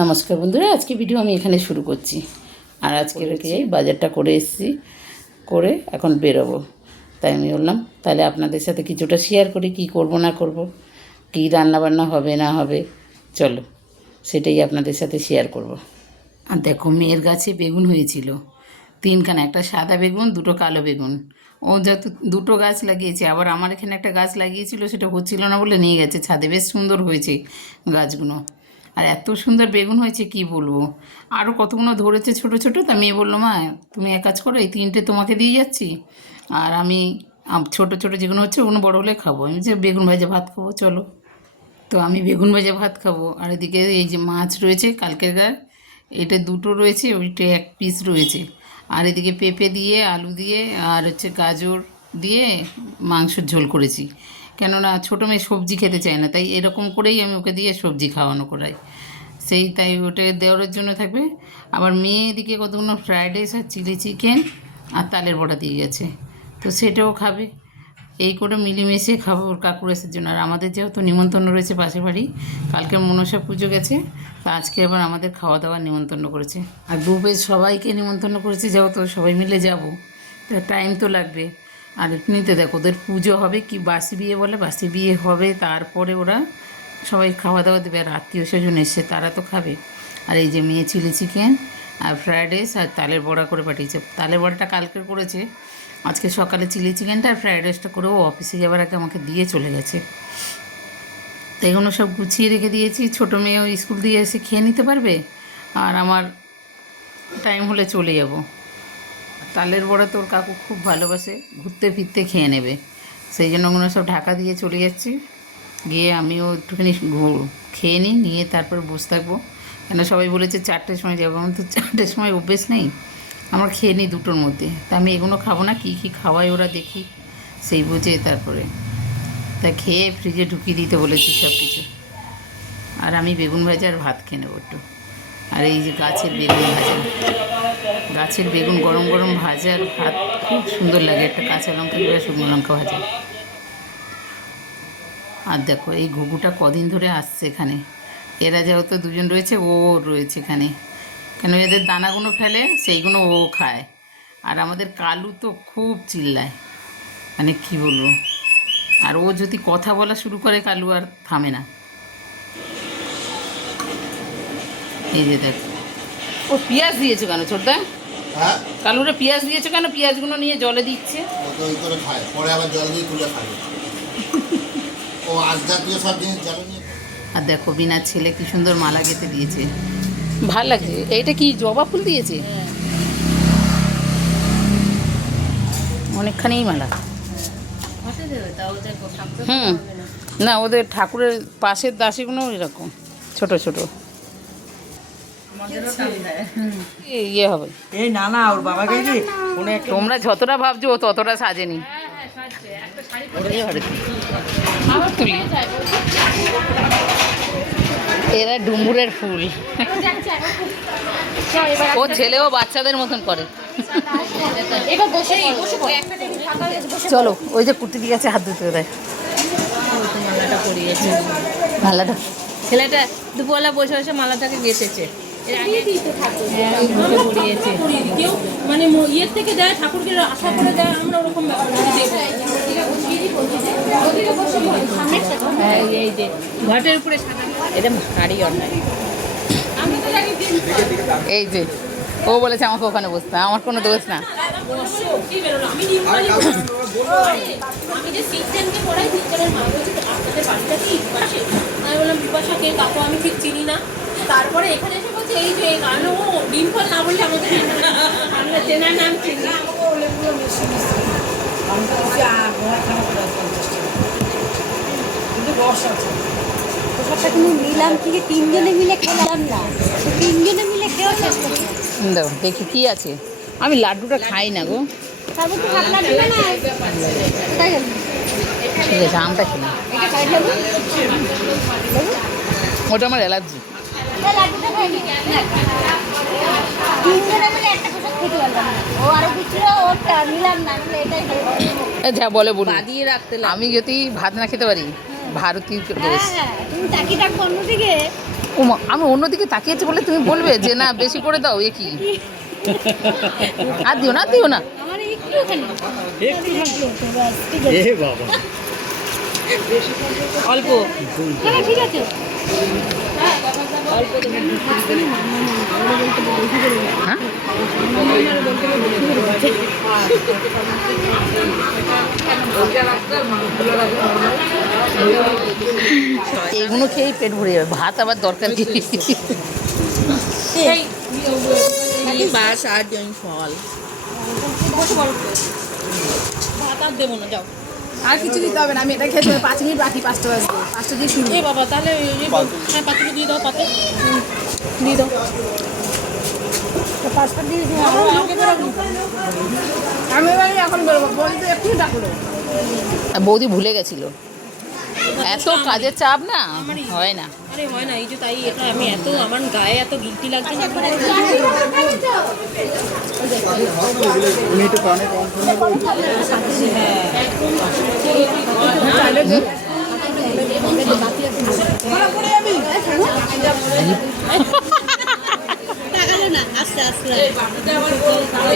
নমস্কার বন্ধুরা, আজকে ভিডিও আমি এখানে শুরু করছি। আর আজকে এই বাজারটা করে এসেছি, করে এখন বেরোবো। তাই আমি বললাম তাহলে আপনাদের সাথে কিছুটা শেয়ার করি, কি করব না করব, কী রান্নাবান্না হবে না হবে, চলো সেটাই আপনাদের সাথে শেয়ার করব। আর দেখো, মেয়ের গাছে বেগুন হয়েছিল তিনখানা, একটা সাদা বেগুন, দুটো কালো বেগুন। ও যত দুটো গাছ লাগিয়েছে, আবার আমার এখানে একটা গাছ লাগিয়েছিল, সেটা হচ্ছিল না বলে নিয়ে গেছে ছাদে। বেশ সুন্দর হয়েছে গাছগুলো, আর এত সুন্দর বেগুন হয়েছে কি বলবো। আরও কতগুলো ধরেছে ছোট ছোট। তা মেয়ে বললো, মা তুমি এক কাজ করো, এই তিনটে তোমাকে দিয়ে যাচ্ছি, আর আমি ছোট ছোট যেগুলো হচ্ছে ওগুলো বড় হলে খাবো। আমি যে বেগুন ভাজা ভাত খাবো, চলো। তো আমি বেগুন ভাজা ভাত খাবো, আর এদিকে এই যে মাছ রয়েছে কালকের গায়ে, এটা দুটো রয়েছে, ওইটা এক পিস রয়েছে। আর এদিকে পেঁপে দিয়ে, আলু দিয়ে, আর হচ্ছে গাজর দিয়ে মাংসের ঝোল করেছি। কেননা ছোটো মেয়ে সবজি খেতে চায় না, তাই এরকম করেই আমি ওকে দিয়ে সবজি খাওয়ানো করাই। তাই ওটা দেওয়ার জন্য থাকবে। আবার মেয়ে এদিকে কতগুলো ফ্রায়েড রাইস আর চিলি চিকেন আর তালের বড়া দিয়ে গেছে, তো সেটাও খাবে। এই করে মিলেমিশে খাবো ওর কাকুর এসের জন্য। আর আমাদের যেহেতু নিমন্ত্রণ রয়েছে পাশের বাড়ি, কালকে মনসা পুজো গেছে, তা আজকে আবার আমাদের খাওয়া দাওয়ার নিমন্ত্রণ করেছে। আর গ্রুপের সবাইকে নিমন্ত্রণ করেছে, যেহেতু সবাই মিলে যাব, তো টাইম তো লাগবে। আর এমনিতে দেখো, ওদের পুজো হবে, কি বাসি বিয়ে বলে, বাসি বিয়ে হবে, তারপরে ওরা সবাই খাওয়া দাওয়া দেবে। আর আত্মীয় স্বজন এসে তারা তো খাবে। আর এই যে মেয়ে চিলি চিকেন আর ফ্রায়েড রাইস আর তালের বড়া করে পাঠিয়েছে। তালের বড়াটা কালকে করেছে, আজকে সকালে চিলি চিকেনটা আর ফ্রায়েড রাইসটা করেও অফিসে যাওয়ার আগে আমাকে দিয়ে চলে গেছে। তো এগুলো সব গুছিয়ে রেখে দিয়েছি, ছোটো মেয়েও স্কুল দিয়ে এসে খেয়ে নিতে পারবে, আর আমার টাইম হলে চলে যাব। তালের বড়া তোর কাকু খুব ভালোবাসে, ঘুরতে ফিরতে খেয়ে নেবে, সেই জন্য ওগুলো সব ঢাকা দিয়ে চলে যাচ্ছি। গিয়ে আমিও একটুখানি খেয়ে নিই, নিয়ে তারপর বসে থাকবো। কেন সবাই বলেছে 4টের সময় যাবো, আমার তো 4টের সময় অভ্যেস নেই, আমরা খেয়ে নিই 2টোর মধ্যে। তা আমি এগুলো খাবো না, কী কী খাওয়াই ওরা দেখি, সেই বুঝে তারপরে তা খেয়ে ফ্রিজে ঢুকিয়ে দিতে বলেছি সব কিছু। আর আমি বেগুন ভাজা আর ভাত খেয়ে নেবো একটু। আর এই যে গাছের বেগুন ভাজা, গাছের বেগুন গরম গরম ভাজা আর ভাত খুব সুন্দর লাগে, একটা কাঁচা লঙ্কা দিয়ে শুকনো লঙ্কা ভাজা। আর দেখো, এই ঘুঘুটা কদিন ধরে আসছে এখানে, এরা যেহেতু দুজন রয়েছে, ও রয়েছে এখানে, কেন এদের দানাগুলো ফেলে, সেইগুলো ও খায়। আর আমাদের কালু তো খুব চিল্লায়, মানে কী বলবো। আর ও যদি কথা বলা শুরু করে, কালু আর থামে না। এই যে দেখ, ও পেঁয়াজ দিয়েছো কেন ছোটদা? হ্যাঁ, কালুরে পেঁয়াজ দিয়েছো কেন? পেঁয়াজগুলো নিয়ে জলে দিচ্ছে। ওই করে খায়, পরে আবার জল দিয়ে তুলে খাবে। ও আজ জাতীয় সব জিনিস জলে নিয়ে। আর দেখো, বিনার ছেলে কি সুন্দর মালা গেঁথে দিয়েছে, ভাল লাগছে। এইটা কি জবা ফুল দিয়েছে? অনেকখানি মালা। হুম, না ওদের ঠাকুরের পাশের দাসীগুলো এরকম ছোট ছোট ইয়ে হবে। এই না না, ওর বাবাকে কি তোমরা যতটা ভাবছো ও ততটা সাজেনি। তুলি, এরা ডুমুরের ফুল। ও ছেলেও বাচ্চাদের মতন করে। চলো, ওই যে কুর্তি দিয়ে গেছে, হাত ধুতে দেয়। মালাটা পরিয়েছে, মালাটা ছেলেটা দুপুরবেলা বসে বসে মালাটাকে গেঁথেছে। মানে ইয়ের থেকে দেয়, ঠাকুরকে আশা করে দেয়, আমরা ওরকম এই যে ঘাটের উপরে এটা ভারী অন্যায়। এই যে ও বলেছে আমাকে ওখানে বসতে, আমার কোনো দোষ না। আমি যে সিস্টেমকে পড়াই, সিস্টেমের মা বলছে আপনাদের বাড়িটা কি পাশে? আমি বললাম বিপাশাকে কাকু আমি ঠিক চিনি না। তারপরে এখানে এসে বলছে এই যে, কারণ ও ডিম্পল না বললে আমাকে আমরা চেনার নাম চিনি। নিলাম থেকে 3 জনে মিলে খেলাম না, 3 জনে মিলে খেয়ে শেষ করছি। দাও দেখি কি আছে। আমি লাড্ডুটা খাই না গো। তারপর তো ভাবনা দিবে না, কোথায় গেল? ঠিক আছে, আমটা খেলাম, এটা খাই দেবো, ওটা আমার অ্যালার্জি। লাড্ডুটা খাইনি। 3 জনে মিলে একটা কথা খেতে পারলাম না, ও আরো দিচ্ছিল, ওটা নিলাম না, নিলে এটাই খাই। যা বলে বলি, বাদিয়ে রাখতে আমি যদি ভাত না খেতে পারি, ভারতীয় দোষ। হ্যাঁ, তুমি তাকিয়ে থাকবো অন্যদিকে। ও মা, আমি অন্যদিকে তাকিয়েছি বলে তুমি বলবে যে না বেশি করে দাও, এ কি? আর দিও না, দিও না। আমার একটুখানি ব্যাস, ঠিক আছে। এ বাবা অল্প না, না, ঠিক আছে। হ্যাঁ, এগুলো খেয়েই পেট ভরে যাবে, ভাত আবার দরকার কি? বাস আর জন্য ফল ভাত আর দেবো না, যাও। আর কিছু দিতে হবে না, আমি এটা খেতে 5 মিনিট বাকি, 5টা বাজবে, 5টা দিয়ে শুরু। এ বাবা, তাহলে হ্যাঁ পাতুরি দিয়ে দাও, পাতে দিয়ে দাও। 5টা দিয়ে দিই, আমি এবারে এখন বেরোবো, বলতে এক্ষুনি ডাকলো। আর বৌদি ভুলে গেছিল, এত কাজের চাপ না হয় না। আরে হয় না, এই যে তাই এটা আমি এত আমার গায়ে এত গিলটি লাগছে না।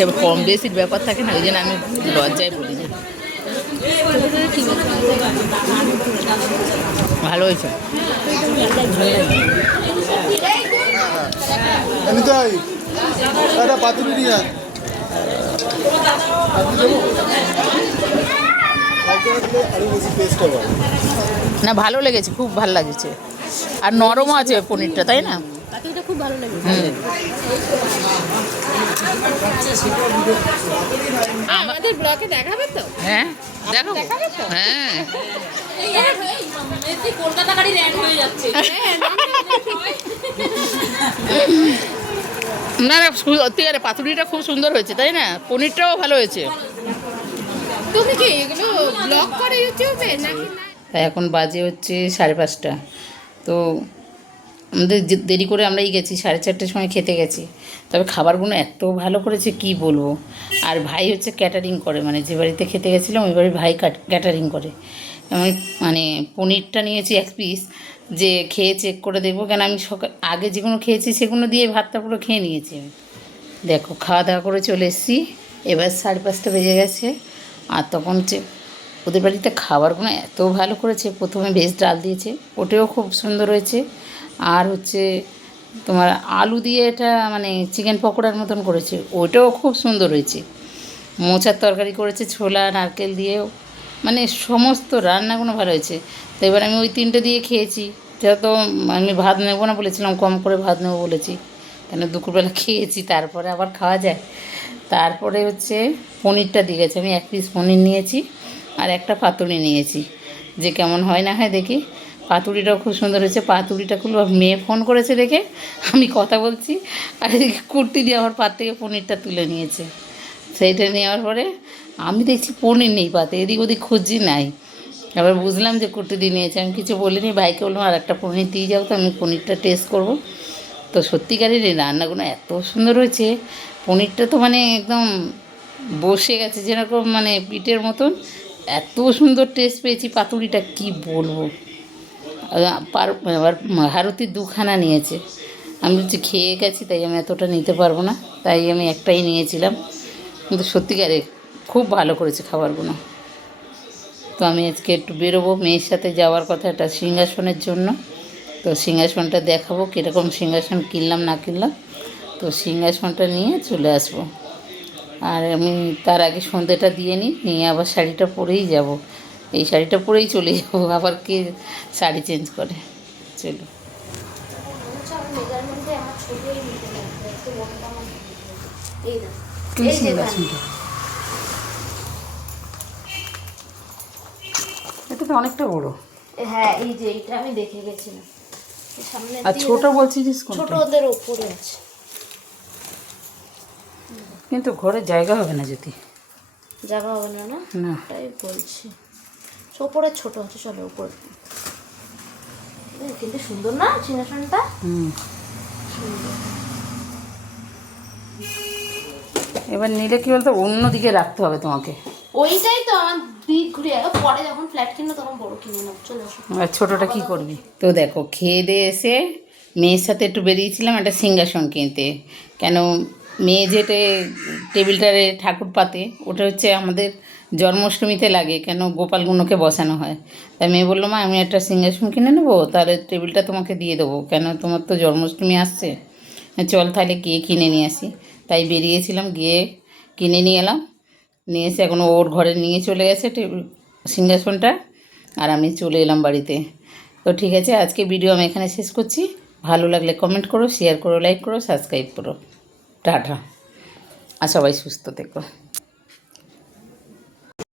এ কম বেশির ব্যাপার থাকে না, ওই জন্য আমি লজ্জায় বলি যে ভালো হয়েছে। নিতাই একটা পাতুরি নিয়ে আয়। আরো বেশি টেস্ট হবে। না ভালো লেগেছে, খুব ভালো লাগছে, আর নরমও আছে পনিরটা, তাই না? পাতুরিটা খুব ভালো লাগে। আমাদের ব্লগে দেখাবে তো? হ্যাঁ দেখাবো, হ্যাঁ। এই কলকাতা গাড়ি র্যান্ড হয়ে যাচ্ছে। না না, সত্যি আরে পাতুরিটা খুব সুন্দর হয়েছে, তাই না? পনিরটাও ভালো হয়েছে। তুমি কি এগুলো ব্লগ করে ইউটিউবে নাকি? তাই এখন বাজে হচ্ছে 5:30, তো আমাদের দেরি করে আমরাই গেছি, 4:30টার সময় খেতে গেছি। তবে খাবারগুলো এত ভালো করেছে কি বলবো। আর ভাই হচ্ছে ক্যাটারিং করে, মানে যে বাড়িতে খেতে গেছিলাম ওই বাড়ির ভাই ক্যাটারিং করে। আমি মানে পনিরটা নিয়েছি 1 পিস, যে খেয়ে চেক করে দেবো, কেন আমি আগে যেগুলো খেয়েছি সেগুলো দিয়ে ভাতটা পুরো খেয়ে নিয়েছি আমি। দেখো খাওয়া দাওয়া করে চলে এসেছি, এবার 5:30 বেজে গেছে। আর তখন হচ্ছে ওদের বাড়িতে খাবারগুলো এত ভালো করেছে। প্রথমে ভেজ ডাল দিয়েছে, ওটাও খুব সুন্দর হয়েছে। আর হচ্ছে তোমার আলু দিয়ে এটা মানে চিকেন পকোড়ার মতন করেছে, ওইটাও খুব সুন্দর হয়েছে। মোচার তরকারি করেছে ছোলা নারকেল দিয়েও, মানে সমস্ত রান্নাগুলো ভালো হয়েছে। তো এবার আমি ওই 3টে দিয়ে খেয়েছি। যেহেতু আমি ভাত নেবো না বলেছিলাম, কম করে ভাত নেবো বলেছি, কেন দুপুরবেলা খেয়েছি, তারপরে আবার খাওয়া যায়। তারপরে হচ্ছে পনিরটা দিয়ে গেছে, আমি 1 পিস পনির নিয়েছি আর একটা পাতুরি নিয়েছি, যে কেমন হয় না হয় দেখি। পাতুরিটাও খুব সুন্দর হয়েছে। পাতুরিটা খুব মেয়ে ফোন করেছে দেখে আমি কথা বলছি, আর এদিকে কুর্তি দিয়ে আমার পাত থেকে পনিরটা তুলে নিয়েছে। সেইটা নেওয়ার পরে আমি দেখছি পনির নেই পাতে, এদিক ওদিক খুঁজছি নাই। এবার বুঝলাম যে কুর্তি দিয়ে নিয়েছে। আমি কিছু বলিনি, ভাইকে বললাম আর একটা পনির দিয়ে যাও, তো আমি পনিরটা টেস্ট করব। তো সত্যিকারের এই রান্নাগুলো এত সুন্দর হয়েছে, পনিরটা তো মানে একদম বসে গেছে যেরকম মানে পিঠের মতন, এত সুন্দর টেস্ট পেয়েছি। পাতুরিটা কি বলবো। আবার হারুতির 2খানা নিয়েছে, আমি বলছি খেয়ে গেছি তাই আমি এতটা নিতে পারবো না, তাই আমি একটাই নিয়েছিলাম। কিন্তু সত্যিকারে খুব ভালো করেছে খাবারগুলো। তো আমি আজকে একটু বেরোবো, মেয়ের সাথে যাওয়ার কথা একটা সিংহাসনের জন্য। তো সিংহাসনটা দেখাবো কীরকম সিংহাসন কিনলাম না কিনলাম, তো সিংহাসনটা নিয়ে চলে আসবো। আর আমি তার আগে সন্ধ্যেটা দিয়ে নিয়ে আবার শাড়িটা পরেই যাব, এই শাড়িটা পরেই চলে যাবো, আবার কে শাড়ি চেঞ্জ করে। চলো এটা তো অনেকটা বড়। হ্যাঁ, এই যে এইটা আমি দেখে গেছিলাম, সামনে আর ছোট বলছিস ছোট ওদের ওপরে আছে, কিন্তু ঘরে জায়গা হবে না যদি। জায়গা হবে না, না না তাই বলছি। ওপরে ছোট আছে, চলো উপরে। কিন্তু সুন্দর না সিংহাসনটা? এবার নিলে কি বলতো, অন্যদিকে রাখতে হবে তোমাকে। ওইটাই তো আমার দিক ঘুরে পরে যখন ফ্ল্যাট কিনবো তখন বড় কিনে নেবো। চলে আসো। আর ছোটোটা কী করবি? তো দেখো খেয়ে দিয়ে এসে মেয়ের সাথে একটু বেরিয়েছিলাম একটা সিংহাসন কিনতে। কেন মেয়ে যেটা টেবিলটারে ঠাকুর পাতে ওটা হচ্ছে আমাদের জন্মাষ্টমীতে লাগে, কেন গোপালগুলোকে বসানো হয়। তাই মেয়ে বললো, মা আমি একটা সিংহাসন কিনে নেবো, তাহলে টেবিলটা তোমাকে দিয়ে দেবো, কেন তোমার তো জন্মাষ্টমী আসছে, চল তাহলে গিয়ে কিনে নিয়ে আসি। তাই বেরিয়েছিলাম, গিয়ে কিনে নিয়ে এলাম। নিয়ে এসে এখন ওর ঘরে নিয়ে চলে গেছে সিংহাসনটা, আর আমি চলে এলাম বাড়িতে। তো ঠিক আছে, আজকে ভিডিও আমি এখানে শেষ করছি। ভালো লাগলে কমেন্ট করো, শেয়ার করো, লাইক করো, সাবস্ক্রাইব করো। টাটা, আর সবাই সুস্থ থেকো।